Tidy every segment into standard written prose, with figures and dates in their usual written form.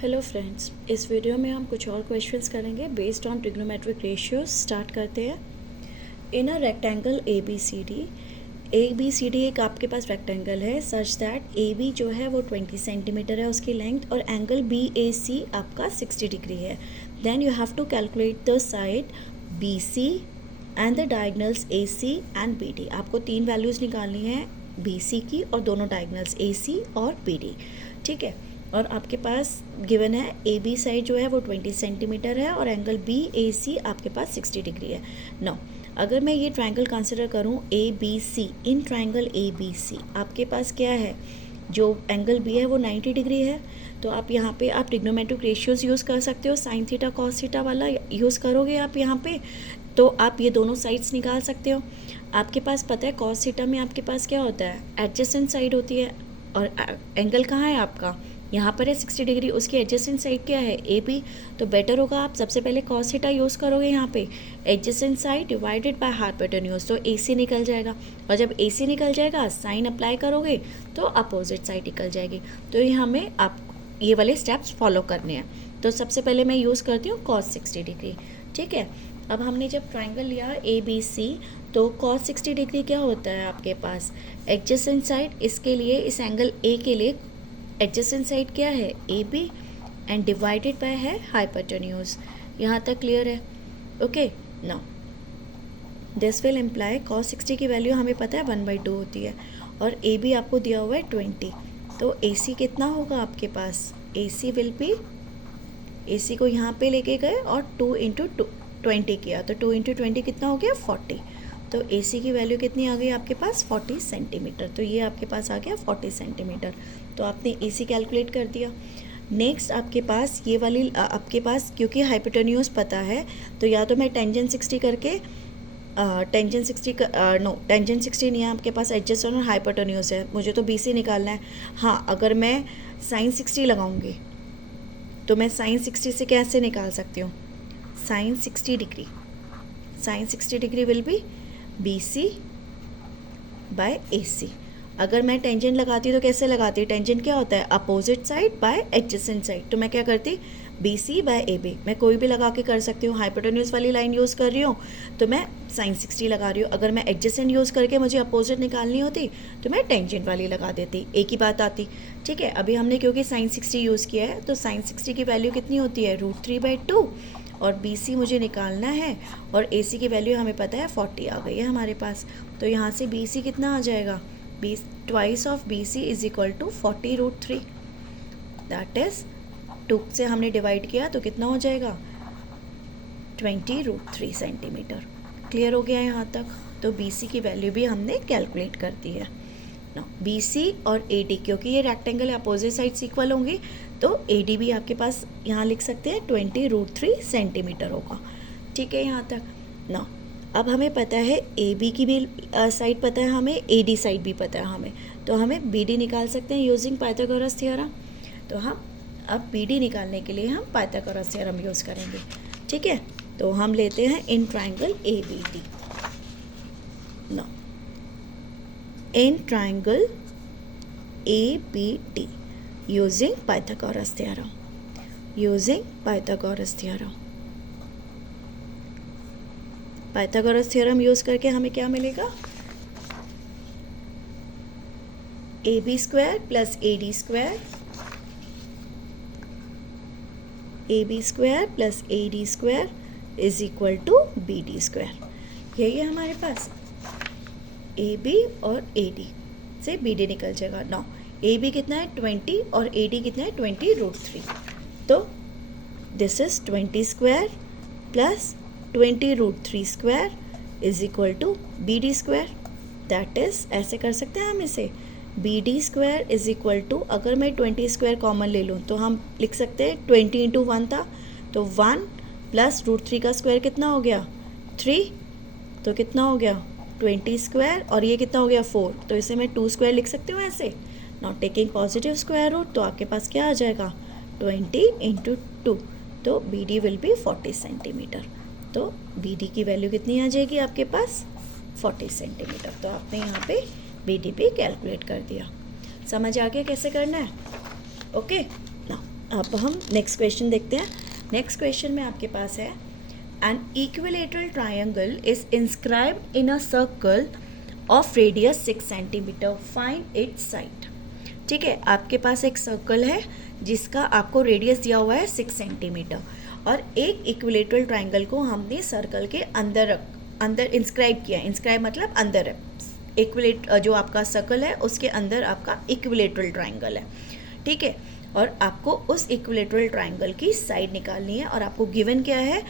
Hello friends, इस video में हम कुछ और क्वेश्चंस करेंगे based on trigonometric ratios. Start करते हैं। In a rectangle A B C D एक आपके पास रेक्टेंगल है सच दैट ए बी जो है वो 20 सेंटीमीटर है उसकी लेंथ, और एंगल बी ए सी आपका 60 डिग्री है। Then you have to calculate the side B C and the diagonals A C and B D. आपको तीन वैल्यूज़ निकालनी है बी सी की और दोनों डायगनल्स ए सी और बी डी। ठीक है, और आपके पास गिवन है ए बी साइड जो है वो 20 सेंटीमीटर है और एंगल बी ए सी आपके पास 60 डिग्री है। नो, अगर मैं ये ट्रायंगल कंसिडर करूँ A B C, in triangle A B C आपके पास क्या है, जो एंगल बी है वो 90 डिग्री है। तो आप यहाँ पे आप ट्रिग्नोमेट्रिक रेशियोज यूज़ कर सकते हो, साइन थीटा कॉस थीटा वाला यूज़ करोगे आप यहाँ पे, तो आप ये दोनों साइड्स निकाल सकते हो। आपके पास पता है कॉस थीटा में आपके पास क्या होता है, एडजेसेंट साइड होती है, और एंगल कहाँ है आपका, यहाँ पर है 60 डिग्री, उसकी एडजेसेंट साइड क्या है ए बी। तो बेटर होगा आप सबसे पहले कॉस थीटा यूज़ करोगे यहाँ पे, adjacent side divided by hypotenuse, तो ए सी निकल जाएगा, और जब ए सी निकल जाएगा साइन अप्लाई करोगे तो अपोजिट साइड निकल जाएगी। तो ये हमें आप ये वाले स्टेप्स फॉलो करने हैं। तो सबसे पहले मैं यूज़ करती हूँ कॉस 60 डिग्री। ठीक है, अब हमने जब ट्राइंगल लिया ए बी सी, तो कॉस 60 डिग्री क्या होता है आपके पास, एडजेसेंट साइड, इसके लिए इस एंगल ए के लिए एडजेसेंट साइड क्या है A B and divided by है हाइपोटेन्यूज। यहाँ तक क्लियर है? Okay, now this will imply cos 60 की वैल्यू हमें पता है 1/2 होती है, और ए बी आपको दिया हुआ है 20। तो ए सी कितना होगा आपके पास, ए सी विल बी, ए सी को यहाँ पे लेके गए और 2 × 20 किया, तो 2 × 20 कितना हो गया 40। तो ए सी की वैल्यू कितनी आ गई आपके पास 40 सेंटीमीटर। तो ये आपके पास आ गया 40 सेंटीमीटर। तो आपने ए सी कैलकुलेट कर दिया। नेक्स्ट आपके पास ये वाली आपके पास क्योंकि हाइपोटेन्यूज पता है, तो या तो मैं टेंजेंट 60 करके टेंजेंट 60 नहीं है आपके पास, एडजेसेंट और हाइपोटेन्यूज है, मुझे तो बी सी निकालना है। हाँ, अगर मैं साइन 60 लगाऊंगी तो मैं साइन 60 से कैसे निकाल सकती हूँ, sine 60 degree, sine 60 degree will be B C by A C. अगर मैं टेंजेंट लगाती तो कैसे लगाती, टेंजेंट क्या होता है opposite side by adjacent side, तो मैं क्या करती B C by A B, मैं कोई भी लगा के कर सकती हूँ। हाइपोटेन्यूज वाली लाइन यूज़ कर रही हूँ तो मैं साइन 60 लगा रही हूँ, अगर मैं एडजेसेंट यूज़ करके मुझे अपोजिट निकालनी होती तो मैं टेंजेंट वाली लगा देती, एक ही बात आती। ठीक है, अभी हमने क्योंकि साइन 60 यूज़ किया है तो साइन 60 की वैल्यू कितनी होती है √3/2, और बी सी मुझे निकालना है, और ए सी की वैल्यू हमें पता है 40 आ गई है हमारे पास। तो यहाँ से बी सी कितना आ जाएगा, twice of B C is equal to 40√3, that is 2 से हमने डिवाइड किया तो कितना हो जाएगा 20√3 सेंटीमीटर। क्लियर हो गया यहाँ तक? तो बी सी की वैल्यू भी हमने कैलकुलेट कर दी है ना। बी सी और ए डी, क्योंकि ये रेक्टेंगल अपोजिट साइड्स इक्वल होंगी, तो ए डी भी आपके पास यहाँ लिख सकते हैं 20√3 सेंटीमीटर होगा। ठीक है यहाँ तक ना। अब हमें पता है ए बी की भी साइड पता है हमें, ए डी साइड भी पता है हमें, तो हमें बी डी निकाल सकते हैं यूजिंग पाइथागोरस थ्योरम। तो हम अब बी डी निकालने के लिए हम पाइथागोरस थ्योरम यूज़ करेंगे। ठीक है, तो हम लेते हैं in triangle A B D. No, in triangle A B D using Pythagoras theorem, using Pythagoras theorem. Pythagoras theorem use करके हमें क्या मिलेगा, A B square plus A D square, A B square plus A D square is equal to B D square. यही है हमारे पास, A B और A D से बी डी निकल जाएगा। नौ, ए बी कितना है 20 और ए डी कितना है 20√3, तो this is 20 square plus 20√3 square is equal to B D square. That is, ऐसे कर सकते हैं हम इसे, B D square is equal to, अगर मैं 20 स्क्वायर कॉमन ले लूँ तो हम लिख सकते हैं 20 × 1 था, तो 1 प्लस √3 का स्क्वायर कितना हो गया 3, तो कितना हो गया 20 स्क्वायर, और ये कितना हो गया 4, तो इसे मैं 2 स्क्वायर लिख सकती हूँ ऐसे। Not taking positive square root, तो आपके पास क्या आ जाएगा 20 × 2, तो B D will be 40 centimetre. तो बी डी की वैल्यू कितनी आ जाएगी आपके पास 40 सेंटीमीटर। तो आपने यहाँ पे बी डी भी कैलकुलेट कर दिया। समझ आ गया कैसे करना है? ओके, नाउ अब हम नेक्स्ट क्वेश्चन देखते हैं। नेक्स्ट क्वेश्चन में आपके पास है an equilateral triangle is inscribed in a circle of radius 6 centimetre, find its side. ठीक है, आपके पास एक सर्कल है जिसका आपको रेडियस दिया हुआ है 6 सेंटीमीटर और एक इक्विलेटरल ट्रायंगल को हमने सर्कल के अंदर इंस्क्राइब किया। इंस्क्राइब मतलब अंदर है, जो आपका सर्कल है उसके अंदर आपका इक्विलेटरल ट्रायंगल है। ठीक है, और आपको उस इक्विलेटरल ट्रायंगल की साइड निकालनी है और आपको गिवन क्या है,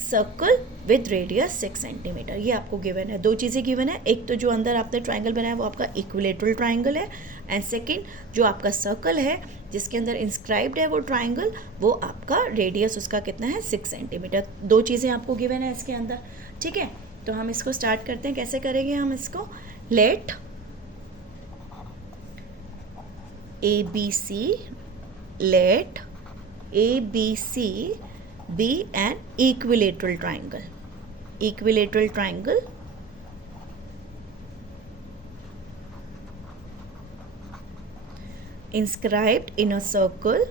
सर्कल विद रेडियस 6 सेंटीमीटर। ये आपको गिवन है, दो चीज़ें गिवन है, एक तो जो अंदर आपने ट्रायंगल बनाया वो आपका इक्विलेटरल ट्रायंगल है एंड सेकंड जो आपका सर्कल है जिसके अंदर इंस्क्राइब्ड है वो ट्रायंगल, वो आपका रेडियस उसका कितना है 6 सेंटीमीटर। दो चीज़ें आपको गिवन है इसके अंदर। ठीक है, तो हम इसको स्टार्ट करते हैं। कैसे करेंगे हम इसको, late ABC be an equilateral triangle inscribed in a circle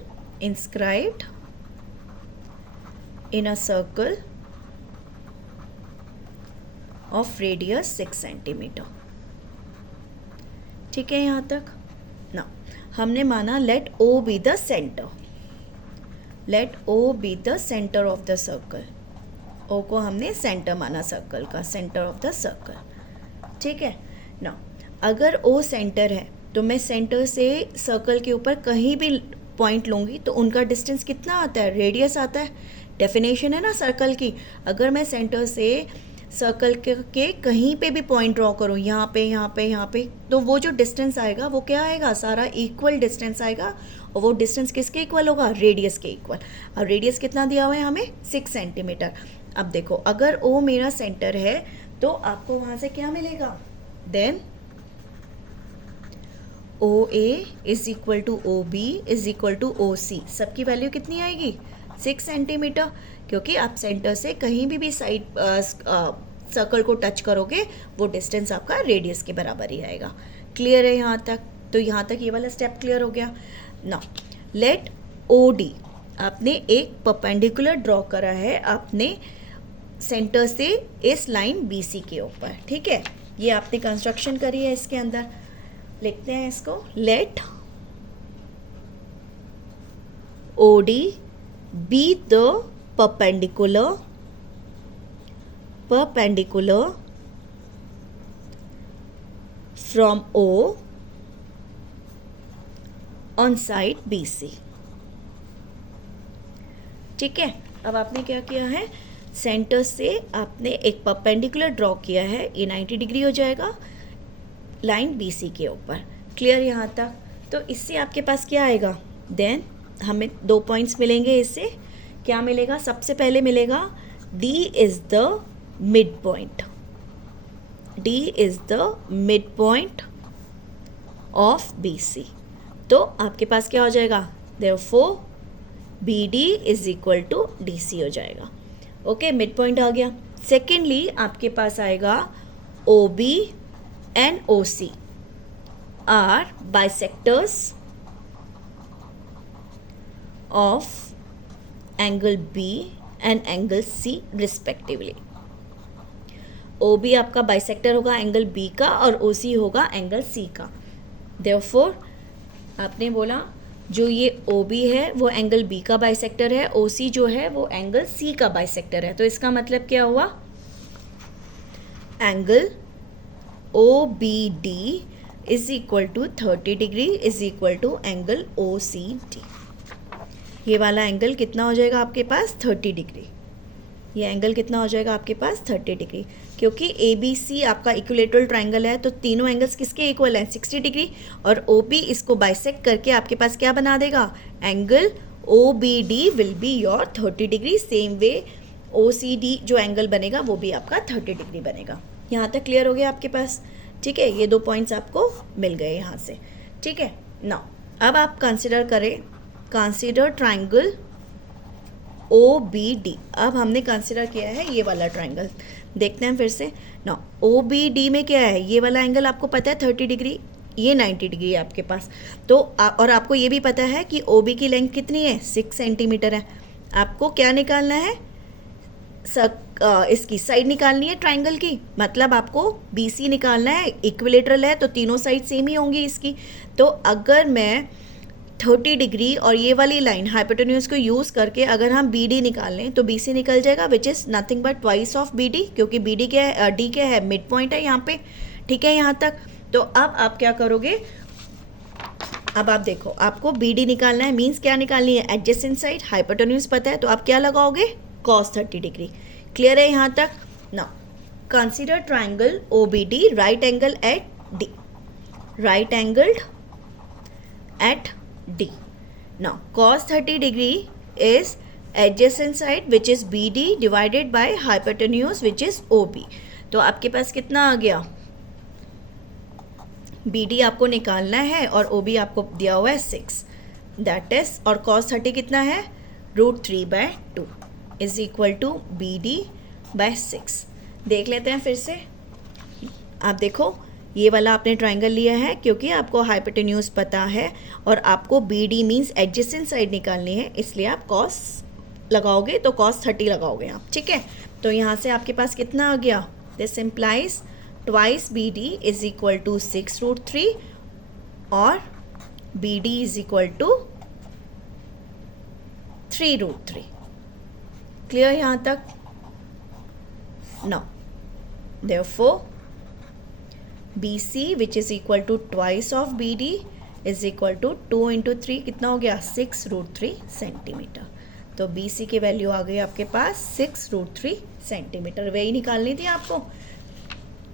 of radius 6 centimetre. ठीक है, यहाँ तक ना हमने माना let O be the centre, let O be the centre of the circle. O को हमने सेंटर माना सर्कल का, सेंटर ऑफ द सर्कल। ठीक है ना, अगर O सेंटर है तो मैं सेंटर से सर्कल के ऊपर कहीं भी पॉइंट लूँगी तो उनका डिस्टेंस कितना आता है, रेडियस आता है। डेफिनेशन है ना सर्कल की, अगर मैं सेंटर से सर्कल के कहीं पे भी पॉइंट ड्रॉ करूँ, यहाँ पे, तो वो जो डिस्टेंस आएगा वो क्या आएगा, सारा इक्वल डिस्टेंस आएगा और वो डिस्टेंस किसके इक्वल होगा, रेडियस के इक्वल। अब रेडियस कितना दिया हुआ है हमें, 6 सेंटीमीटर। अब देखो, अगर O मेरा सेंटर है तो आपको वहाँ से क्या मिलेगा, then OA is equal to OB is equal to OC। सबकी वैल्यू कितनी आएगी, 6 सेंटीमीटर, क्योंकि आप सेंटर से कहीं भी साइड सर्कल को टच करोगे वो डिस्टेंस आपका रेडियस के बराबर ही आएगा। क्लियर है यहाँ तक? तो यहाँ तक ये वाला स्टेप क्लियर हो गया। नाउ लेट OD, आपने एक परपेंडिकुलर ड्रॉ करा है आपने सेंटर से इस लाइन BC के ऊपर। ठीक है, ये आपने कंस्ट्रक्शन करी है। इसके अंदर लिखते हैं इसको, late OD be the perpendicular from O on side BC। ठीक है, अब आपने क्या किया है, सेंटर से आपने एक परपेंडिकुलर ड्रॉ किया है, ये 90 डिग्री हो जाएगा लाइन BC के ऊपर। क्लियर यहाँ तक? तो इससे आपके पास क्या आएगा, देन हमें 2 पॉइंट्स मिलेंगे। इससे क्या मिलेगा, सबसे पहले मिलेगा D is the mid point, D is the mid point of BC। तो आपके पास क्या हो जाएगा, therefore BD is equal to DC हो जाएगा। ओके, मिड पॉइंट आ गया। सेकेंडली आपके पास आएगा OB and OC are bisectors of angle B and angle C respectively। OB आपका बाइसेक्टर होगा एंगल B का और OC होगा एंगल C का। Therefore आपने बोला जो ये OB है वो एंगल B का बाइसेक्टर है, OC जो है वो एंगल C का बाइसेक्टर है। तो इसका मतलब क्या हुआ, angle OBD is equal to 30 degree is equal to angle OCD। ये वाला एंगल कितना हो जाएगा आपके पास, 30 डिग्री। ये एंगल कितना हो जाएगा आपके पास, 30 डिग्री, क्योंकि ABC आपका इक्विलेटरल ट्रायंगल है तो तीनों एंगल्स किसके इक्वल हैं, 60 डिग्री। और OB इसको बाइसेक्ट करके आपके पास क्या बना देगा, angle OBD will be your 30 degree. Same way OCD जो एंगल बनेगा वो भी आपका 30 डिग्री बनेगा। यहाँ तक क्लियर हो गया आपके पास? ठीक है, ये 2 पॉइंट्स आपको मिल गए यहाँ से। ठीक है, नाउ अब आप कंसिडर करें, कंसीडर ट्राइंगल OBD। अब हमने कंसीडर किया है ये वाला ट्राइंगल, देखते हैं फिर से ना। OBD में क्या है, ये वाला एंगल आपको पता है 30 डिग्री, ये 90 डिग्री है आपके पास। तो और आपको ये भी पता है कि ओ बी की लेंथ कितनी है, 6 सेंटीमीटर है। आपको क्या निकालना है, इसकी साइड निकालनी है ट्राइंगल की, मतलब आपको बी सी निकालना है। इक्विलेटरल है तो तीनों साइड सेम ही होंगी इसकी। तो अगर मैं 30 डिग्री और ये वाली लाइन हाइपोटेन्यूज को यूज़ करके अगर हम बी डी निकाल लें तो बी सी निकल जाएगा, which is nothing but twice of B D, क्योंकि बी डी क्या है, डी क्या है, मिड पॉइंट है यहाँ पे, ठीक है यहाँ तक। तो अब आप क्या करोगे, अब आप देखो आपको बी डी निकालना है, मीन्स क्या निकालनी है, एडजेसेंट साइड, हाइपोटेन्यूज पता है तो आप क्या लगाओगे, cos 30 डिग्री। क्लियर है यहाँ तक। Now consider triangle O B D right angle at D, right angled at D. Now cos 30 degree is adjacent side which is BD divided by hypotenuse which is OB. तो आपके पास कितना आ गया, BD आपको निकालना है और OB आपको दिया हुआ है 6, दैट इज, और cos 30 कितना है, √3/2 इज इक्वल टू BD/6। देख लेते हैं फिर से। आप देखो ये वाला आपने ट्राइंगल लिया है क्योंकि आपको हाइपोटेन्यूज पता है और आपको B D means adjacent side निकालनी है, इसलिए आप cos लगाओगे तो cos 30 लगाओगे आप, ठीक है। तो यहाँ से आपके पास कितना आ गया, this implies twice B D is equal to 6√3 और B D is equal to 3√3। Clear यहाँ तक। Now therefore BC which is equal to twice of BD is equal to 2 into 3 कितना हो गया, 6√3 सेंटीमीटर। तो BC की वैल्यू आ गई आपके पास 6√3 सेंटीमीटर। वही निकालनी थी आपको।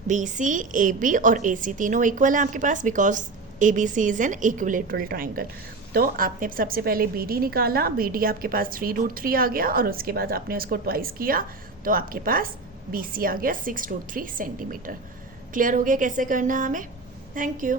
BC, AB और AC तीनों इक्वल है आपके पास because ABC is an equilateral triangle. तो आपने सबसे पहले BD निकाला, BD आपके पास 3√3 आ गया और उसके बाद आपने उसको ट्वाइस किया तो आपके पास BC आ गया 6√3 सेंटीमीटर। क्लियर हो गया कैसे करना है हमें। Thank you.